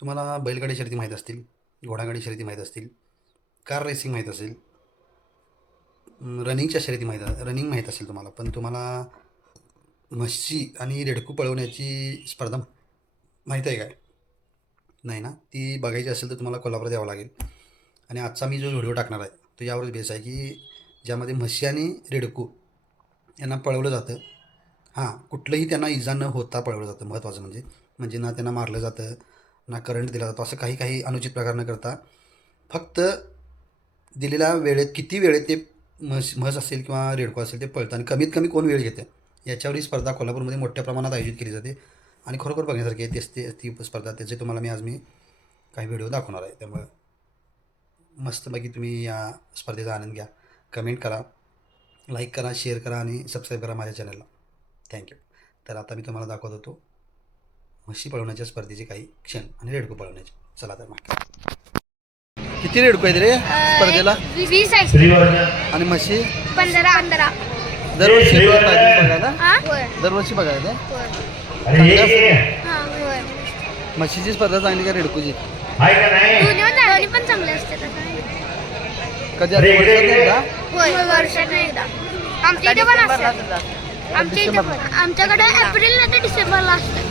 तुम्हाला बैलगाडी शर्यती माहीत असतील, घोडागाडी शर्यती माहीत असतील, कार रेसिंग माहीत असेल, रनिंगच्या शर्यती रनिंग माहीत असेल तुम्हाला. पण तुम्हाला म्हशी आणि रेडकू पळवण्याची स्पर्धा माहीत आहे काय? नाही ना? ती बघायची असेल तर तुम्हाला कोल्हापूरात यावं लागेल. आणि आजचा मी जो व्हिडिओ टाकणार आहे तो यावरच बेस आहे की ज्यामध्ये म्हशी आणि रेडकू यांना पळवलं जातं. हां, कुठलंही त्यांना इजा न होता पळवलं जातं. महत्त्वाचं म्हणजे म्हणजे ना त्यांना मारलं जातं, ना करंट दिला जातो, असं काही काही अनुचित प्रकार न करता फक्त दिलेल्या वेळेत किती वेळेत ते म्हस असेल किंवा रेडको असेल ते पळतं आणि कमीत कमी कोण वेळ घेतं याच्यावर ही स्पर्धा कोल्हापूरमध्ये मोठ्या प्रमाणात आयोजित केली जाते आणि खरोखर बघण्यासारखी आहे. तेच ती स्पर्धा त्याचे तुम्हाला मी काही व्हिडिओ दाखवणार आहे. त्यामुळे मस्तपैकी तुम्ही या स्पर्धेचा आनंद घ्या. कमेंट करा, लाईक करा, शेअर करा आणि सबस्क्राईब करा माझ्या चॅनलला. थँक्यू. तर आता मी तुम्हाला दाखवत होतो म्हशी पळवण्याच्या स्पर्धेचे काही क्षण आणि रेडको पळवण्याचे. चला तर मग. किती रेडको आहेत रे स्पर्धेला? 20 आहे. आणि म्हशी 15. दरवर्षी बघायला होय. दरवर्षी बघायला होय. म्हशीची स्पर्धा चांगली का रेडकोची? दोन्ही पण चांगले असते. कधी असं वर्षात एकदा? होय, वर्षातून एकदा. आमच्या इथे पण असते. आमच्याकडे एप्रिल नाही तर डिसेंबरला असते.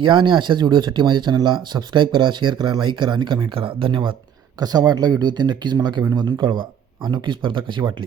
या आणि अशाच व्हिडिओसाठी माझ्या चॅनलला सबस्क्राईब करा, शेअर करा, लाईक करा आणि कमेंट करा. धन्यवाद. कसा वाटला व्हिडिओ ते नक्कीच मला कमेंटमधून कळवा. अनोखी स्पर्धा कशी वाटली.